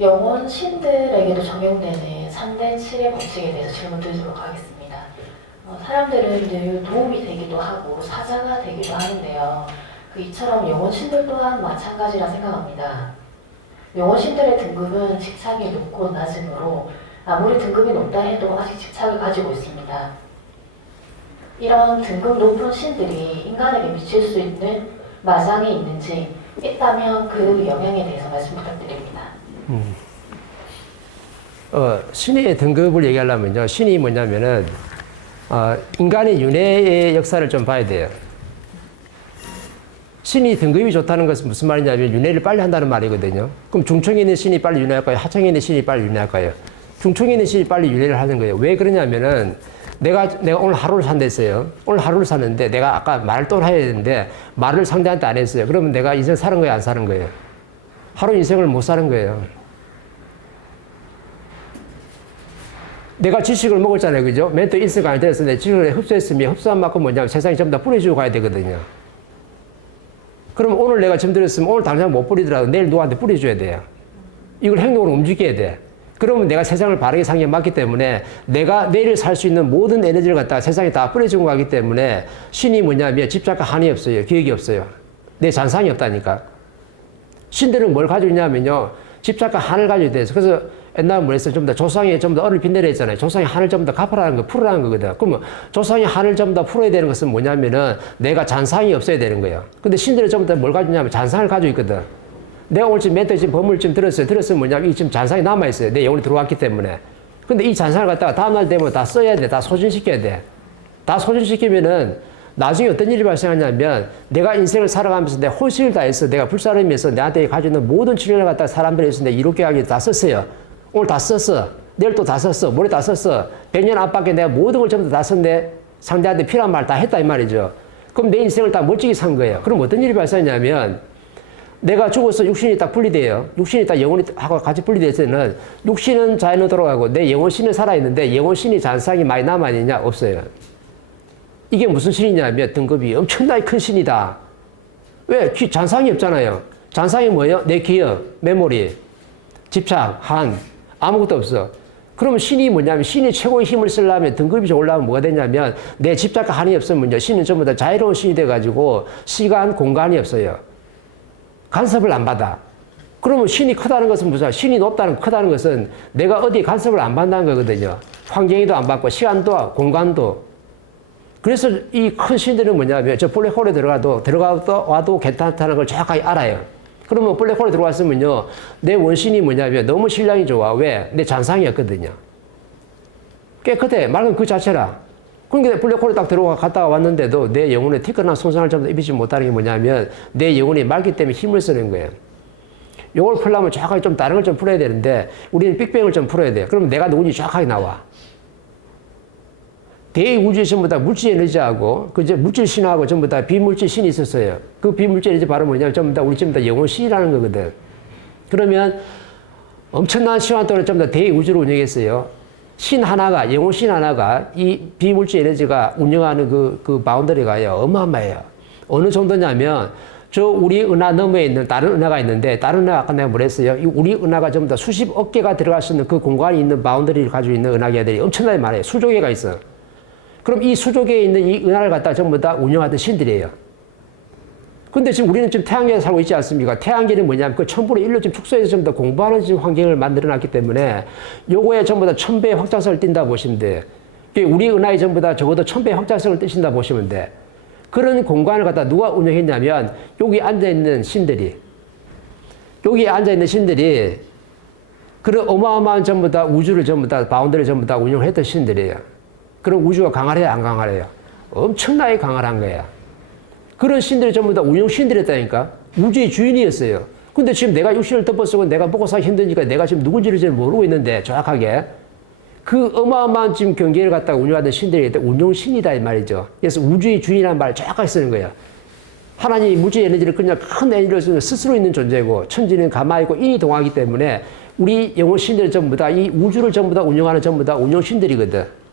영혼 신들에게도 적용되는 3대 7의 법칙에 대해서 질문 드리도록 하겠습니다. 사람들은 늘 도움이 되기도 하고 사자가 되기도 하는데요. 이처럼 영혼 신들 또한 마찬가지라 생각합니다. 영혼 신들의 등급은 집착이 높고 낮으므로 아무리 등급이 높다 해도 아직 집착을 가지고 있습니다. 이런 등급 높은 신들이 인간에게 미칠 수 있는 마상이 있는지, 있다면 그 영향에 대해서 말씀 부탁드립니다. 신의 등급을 얘기하려면요. 신이 뭐냐면은, 인간의 윤회의 역사를 좀 봐야 돼요. 신이 등급이 좋다는 것은 무슨 말이냐면 윤회를 빨리 한다는 말이거든요. 그럼 중청에 있는 신이 빨리 윤회할까요? 하청에 있는 신이 빨리 윤회할까요? 중청에 있는 신이 빨리 윤회를 하는 거예요. 왜 그러냐면은 내가 오늘 하루를 산다 했어요. 오늘 하루를 샀는데 내가 아까 말을 또 해야 되는데 말을 상대한테 안 했어요. 그러면 내가 인생 사는 거예요? 안 사는 거예요? 하루 인생을 못 사는 거예요. 내가 지식을 먹었잖아요. 그죠? 멘토 인스가 안 들었어. 내 지식을 흡수했으면 흡수한 만큼 뭐냐면 세상에 전부 다 뿌려주고 가야 되거든요. 그럼 오늘 내가 점들었으면 오늘 당장 못 뿌리더라도 내일 누구한테 뿌려줘야 돼요. 이걸 행동으로 움직여야 돼. 그러면 내가 세상을 바르게 상에 맞기 때문에 내가 내일 살 수 있는 모든 에너지를 갖다가 세상에 다 뿌려주고 가기 때문에 신이 뭐냐면 집착과 한이 없어요. 기억이 없어요. 내 잔상이 없다니까. 신들은 뭘 가지고 있냐면요. 집착과 한을 가지고 돼서 그래서 옛날에 뭐랬어요? 전부 다 조상이 전부 다 얼을 빚내려 했잖아요. 조상이 한을 전부 다 갚으라는 거, 풀으라는 거거든. 그러면 조상이 한을 전부 다 풀어야 되는 것은 뭐냐면은 내가 잔상이 없어야 되는 거예요. 근데 신들은 전부 다 뭘 가지고 있냐면 잔상을 가지고 있거든. 내가 오늘 지금 멘토 지금 법물쯤 들었어요. 들었으면 뭐냐면 이 지금 잔상이 남아있어요. 내 영혼이 들어왔기 때문에. 근데 이 잔상을 갖다가 다음날 되면 다 써야 돼. 다 소진시켜야 돼. 다 소진시키면은 나중에 어떤 일이 발생하냐면 내가 인생을 살아가면서 내 혼신을 다해서 내가 불사름에서 내한테 가지고 있는 모든 출연을 갖다가 사람들이 있어 내 이롭게 하기 다 썼어요. 오늘 다 썼어. 내일 또 다 썼어. 모레 다 썼어. 100년 안팎에 내가 모든 걸 전부 다 썼네. 상대한테 필요한 말 다 했다 이 말이죠. 그럼 내 인생을 다 멋지게 산 거예요. 그럼 어떤 일이 발생하냐면 내가 죽어서 육신이 딱 분리돼요. 육신이 딱 영혼이 하고 같이 분리돼서는 육신은 자연으로 돌아가고 내 영혼신은 살아있는데 영혼신이 잔상이 많이 남아있느냐? 없어요. 이게 무슨 신이냐면 등급이 엄청나게 큰 신이다. 왜? 잔상이 없잖아요. 잔상이 뭐예요? 내 기억, 메모리, 집착, 한, 아무것도 없어. 그러면 신이 뭐냐면 신이 최고의 힘을 쓰려면 등급이 좋으려면 뭐가 되냐면 내 집착과 한이 없으면요. 신은 전부 다 자유로운 신이 돼가지고 시간, 공간이 없어요. 간섭을 안 받아. 그러면 신이 크다는 것은 무슨 신이 높다는 크다는 것은 내가 어디에 간섭을 안 받는다는 거거든요. 환경에도 안 받고 시간도 공간도. 그래서 이 큰 신들은 뭐냐면 저 블랙홀에 들어가도 괜찮다는 걸 정확하게 알아요. 그러면 블랙홀에 들어왔으면요. 내 원신이 뭐냐면 너무 신량이 좋아. 왜? 내 잔상이었거든요. 깨끗해. 맑은 그 자체라. 그러니까 블랙홀에 딱 갔다가 왔는데도 내 영혼에 티끌이나 손상을 전부 입히지 못하는 게 뭐냐면 내 영혼이 맑기 때문에 힘을 쓰는 거예요. 이걸 풀려면 정확하게 좀 다른 걸 좀 풀어야 되는데 우리는 빅뱅을 좀 풀어야 돼요. 그러면 내가 누군지 정확하게 나와. 대우주의 전부 다 물질 에너지하고 그저 물질 신하고 전부 다 비물질 신이 있었어요. 그 비물질 에너지 바로 뭐냐면 전부 다 우리 전부 다 영혼 신이라는 거거든. 그러면 엄청난 시간 동안 전부 다 대우주를 운영했어요. 신 하나가 영혼 신 하나가 이 비물질 에너지가 운영하는 그 바운더리가요 어마어마해요. 어느 정도냐면 저 우리 은하 너머에 있는 다른 은하가 있는데 다른 은하 아까 내가 뭐랬어요? 이 우리 은하가 전부 다 수십억 개가 들어갈 수 있는 그 공간이 있는 바운더리를 가지고 있는 은하계들이 엄청나게 많아요. 수조 개가 있어. 그럼 이 수조계에 있는 이 은하를 갖다 전부 다 운영하던 신들이에요. 근데 지금 우리는 지금 태양계에 살고 있지 않습니까? 태양계는 뭐냐면 그 1000분의 1로 지금 축소해서 전부 다 공부하는 지금 환경을 만들어 놨기 때문에 요거에 전부 다 1000배의 확장성을 띈다 보시면 돼. 우리 은하에 전부 다 적어도 1000배의 확장성을 띈다 보시면 돼. 그런 공간을 갖다 누가 운영했냐면 여기 앉아있는 신들이 여기 앉아있는 신들이 그런 어마어마한 전부 다 우주를 전부 다 바운더를 전부 다 운영했던 신들이에요. 그럼 우주가 강하래요? 안 강하래요? 엄청나게 강한 거야. 그런 신들이 전부 다 운영 신들이었다니까. 우주의 주인이었어요. 근데 지금 내가 육신을 덮어쓰고 내가 먹고 살기 힘드니까 내가 지금 누군지를 잘 모르고 있는데 정확하게 그 어마어마한 지금 경계를 갖다가 운영하던 신들이 운용신이다 이 말이죠. 그래서 우주의 주인이라는 말을 정확하게 쓰는 거야. 하나님이 물질 에너지를 그냥 큰 에너지를 쓰는 스스로 있는 존재고 천지는 가만히 있고 인이 동하기 때문에 우리 영혼 신들은 전부 다 이 우주를 전부 다 운영하는 전부 다 운용신들이거든.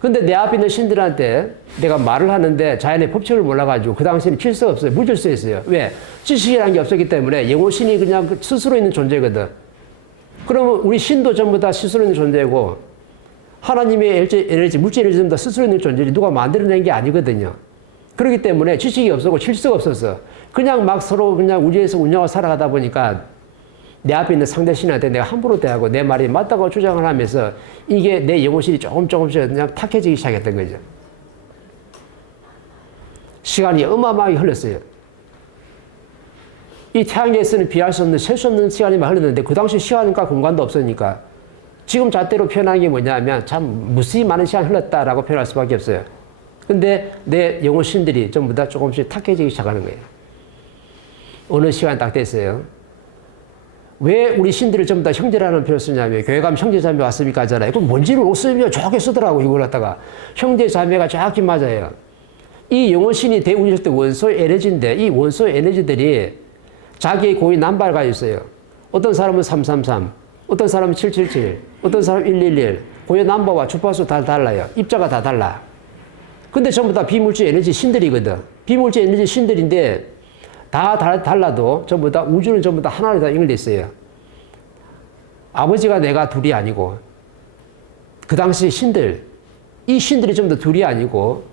근데 내 앞에 있는 신들한테 내가 말을 하는데 자연의 법칙을 몰라가지고 그 당시에는 질서가 없어요. 무질서였어요. 왜? 지식이라는 게 없었기 때문에 영혼신이 그냥 스스로 있는 존재거든. 그러면 우리 신도 전부 다 스스로 있는 존재고 하나님의 에너지, 물질 에너지 전부 다 스스로 있는 존재를 누가 만들어낸 게 아니거든요. 그렇기 때문에 지식이 없었고 질서가 없었어. 그냥 막 서로 그냥 우주에서 운영을 살아가다 보니까 내 앞에 있는 상대 신한테 내가 함부로 대하고 내 말이 맞다고 주장을 하면서 이게 내 영혼실이 조금씩 그냥 탁해지기 시작했던 거죠. 시간이 어마어마하게 흘렀어요. 이 태양계에서는 비할 수 없는, 셀 수 없는 시간이만 흘렀는데 그 당시 시간과 공간도 없으니까 지금 잣대로 표현하는 게 뭐냐면 참 무수히 많은 시간이 흘렀다라고 표현할 수밖에 없어요. 근데 내 영혼신들이 전부 다 조금씩 탁해지기 시작하는 거예요. 어느 시간이 딱 됐어요. 왜 우리 신들을 전부 다 형제라는 표현을 쓰냐면 교회 가면 형제자매 왔습니까 하잖아요. 그럼 뭔지를 못 쓰면 정확히 쓰더라고 이걸 갖다가. 형제자매가 정확히 맞아요. 이 영혼신이 대우주일 때 원소 에너지인데 이 원소 에너지들이 자기의 고유 남발을 가지고 있어요. 어떤 사람은 333, 어떤 사람은 777, 어떤 사람은 111. 고유 남바와 주파수 다 달라요. 입자가 다 달라. 근데 전부 다 비물질 에너지 신들이거든. 비물질 에너지 신들인데 다 달라도 전부 다 우주는 전부 다 하나로 다 연결돼 있어요. 아버지가 내가 둘이 아니고 그 당시 신들, 이 신들이 전부 다 둘이 아니고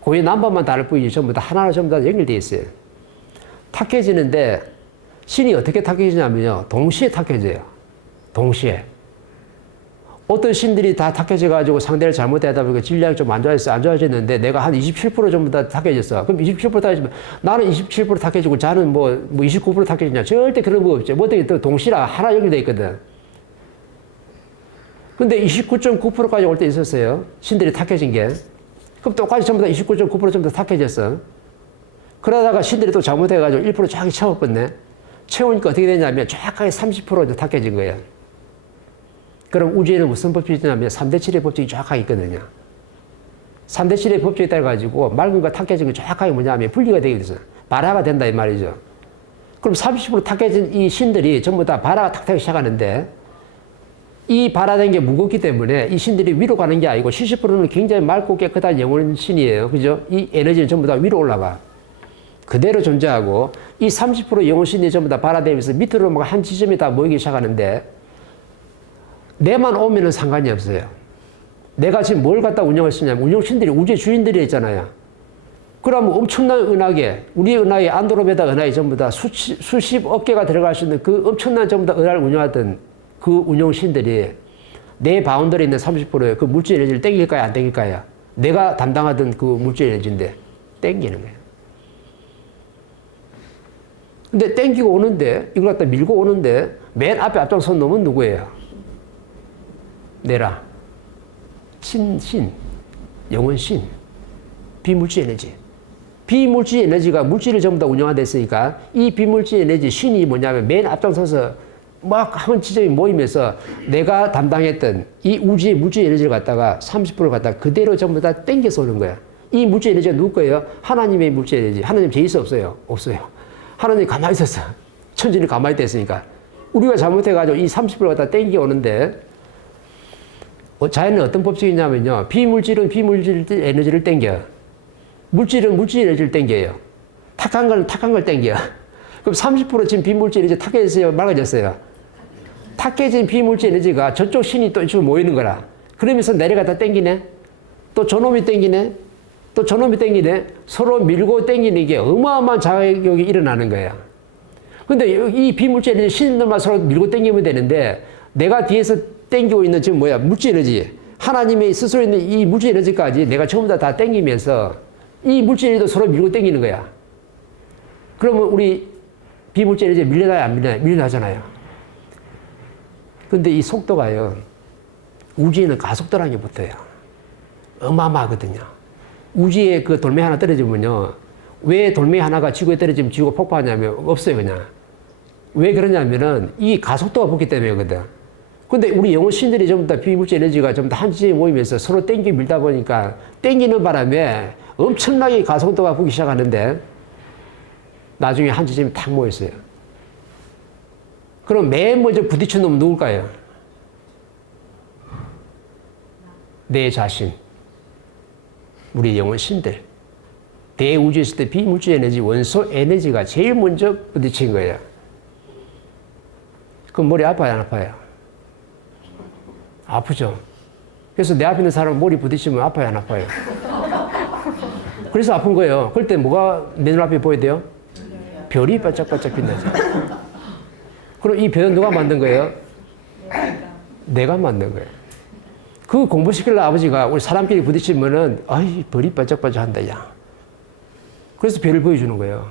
고유 남바만 다를 뿐이지 전부 다 하나로 전부 다 연결돼 있어요. 탁해지는데 신이 어떻게 탁해지냐면요. 동시에 탁해져요. 동시에. 어떤 신들이 다 탁해져가지고 상대를 잘못하다 보니까 질량이 좀 안 좋아졌는데 내가 한 27% 전부 다 탁해졌어. 그럼 27% 탁해지면 나는 27% 탁해지고 자는 뭐 29% 탁해지냐. 절대 그런 거 없죠. 뭐 어떻게 또 동시라 하나 연결돼 있거든. 근데 29.9%까지 올 때 있었어요. 신들이 탁해진 게. 그럼 똑같이 전부 다 29.9% 전부 다 탁해졌어. 그러다가 신들이 또 잘못해가지고 1% 쫙 채워버렸네. 채우니까 어떻게 되냐면 정확하게 30% 탁해진 거예요. 그럼 우주에는 무슨 법칙이 있냐면 3대7의 법칙이 정확하게 있거든요. 3대7의 법칙에 따라 가지고 맑은 거 탁해진 거 정확하게 뭐냐면 분리가 되게 돼서 발화가 된다 이 말이죠. 그럼 30% 탁해진 이 신들이 전부 다 발화가 탁탁하기 시작하는데 이 발화된 게 무겁기 때문에 이 신들이 위로 가는 게 아니고 70%는 굉장히 맑고 깨끗한 영혼 신이에요. 그죠? 이 에너지는 전부 다 위로 올라가. 그대로 존재하고 이 30% 영혼 신이 전부 다 발화되면서 밑으로 막 한 지점에 다 모이기 시작하는데 내만 오면은 상관이 없어요. 내가 지금 뭘 갖다 운영할 수 있냐면 운영신들이 우주의 주인들이 있잖아요. 그러면 엄청난 은하계, 우리 은하의 안드로메다 은하에 전부 다 수십억 개가 들어갈 수 있는 그 엄청난 전부 다 은하를 운영하던 그 운영신들이 내 바운더리에 있는 30%의 그 물질 에너지를 땡길까요? 안 땡길까요? 내가 담당하던 그 물질 에너지인데 땡기는 거예요. 근데 땡기고 오는데 이걸 갖다 밀고 오는데 맨 앞에 앞장선 놈은 누구예요? 내라. 신, 영혼신, 비물질 에너지. 비물질 에너지가 물질을 전부 다 운영화됐으니까 이 비물질 에너지 신이 뭐냐면 맨 앞장서서 막 한 지점이 모이면서 내가 담당했던 이 우주의 물질 에너지를 갖다가 30%를 갖다가 그대로 전부 다 땡겨서 오는 거야. 이 물질 에너지가 누구 거예요? 하나님의 물질 에너지. 하나님 죄 있어 없어요? 없어요. 하나님 가만히 있었어. 천지는 가만히 있었으니까. 우리가 잘못해가지고 이 30%를 갖다 땡겨 오는데 자연은 어떤 법칙이냐면요. 비물질은 비물질 에너지를 땡겨. 물질은 물질 에너지를 땡겨요. 탁한 건 탁한 걸 땡겨. 그럼 30% 지금 비물질 에너지 탁해졌어요? 맑아졌어요? 탁해진 비물질 에너지가 저쪽 신이 또 이쪽으로 모이는 거라. 그러면서 내려가다 땡기네? 또 저놈이 땡기네? 또 저놈이 땡기네? 서로 밀고 땡기는 게 어마어마한 자격이 일어나는 거야. 근데 이 비물질 에너지 신들만 서로 밀고 땡기면 되는데 내가 뒤에서 땡기고 있는 지금 뭐야? 물질 에너지. 하나님의 스스로 있는 이 물질 에너지까지 내가 전부 다 땡기면서 이 물질 에너지도 서로 밀고 땡기는 거야. 그러면 우리 비물질 에너지 밀려나요? 안 밀려나요? 밀려나잖아요. 근데 이 속도가요. 우주에는 가속도라는 게 붙어요. 어마어마하거든요. 우주에 그 돌멩이 하나 떨어지면요. 왜 돌멩이 하나가 지구에 떨어지면 지구가 폭파하냐면 없어요, 그냥. 왜 그러냐면은 이 가속도가 붙기 때문이거든. 근데 우리 영혼 신들이 전부 다 비물질 에너지가 전부 다 한 지점에 모이면서 서로 땡기 밀다 보니까 땡기는 바람에 엄청나게 가속도가 붙기 시작하는데 나중에 한 지점에 탁 모였어요. 그럼 맨 먼저 부딪힌 놈은 누굴까요? 내 자신. 우리 영혼 신들. 대우주에 있을 때 비물질 에너지, 원소 에너지가 제일 먼저 부딪힌 거예요. 그럼 머리 아파요, 안 아파요? 아프죠. 그래서 내 앞에 있는 사람 머리 부딪히면 아파요, 안 아파요? 그래서 아픈 거예요. 그럴 때 뭐가 내 눈앞에 보여야 돼요? 별이 반짝반짝 빛나죠. 그럼 이 별은 누가 만든 거예요? 내가 만든 거예요. 그 공부시키려 아버지가 우리 사람끼리 부딪히면은, 아이, 별이 반짝반짝 한다, 야. 그래서 별을 보여주는 거예요.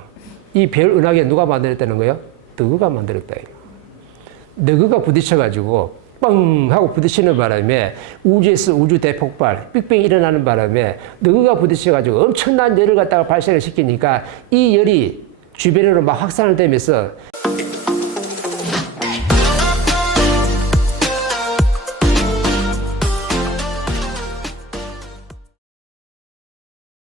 이 별 은하계 누가 만들었다는 거예요? 너그가 만들었다. 너그가 부딪혀가지고, 뻥! 하고 부딪히는 바람에 우주에서 우주 대폭발, 빅뱅이 일어나는 바람에 너그가 부딪혀가지고 엄청난 열을 갖다가 발생을 시키니까 이 열이 주변으로 막 확산을 되면서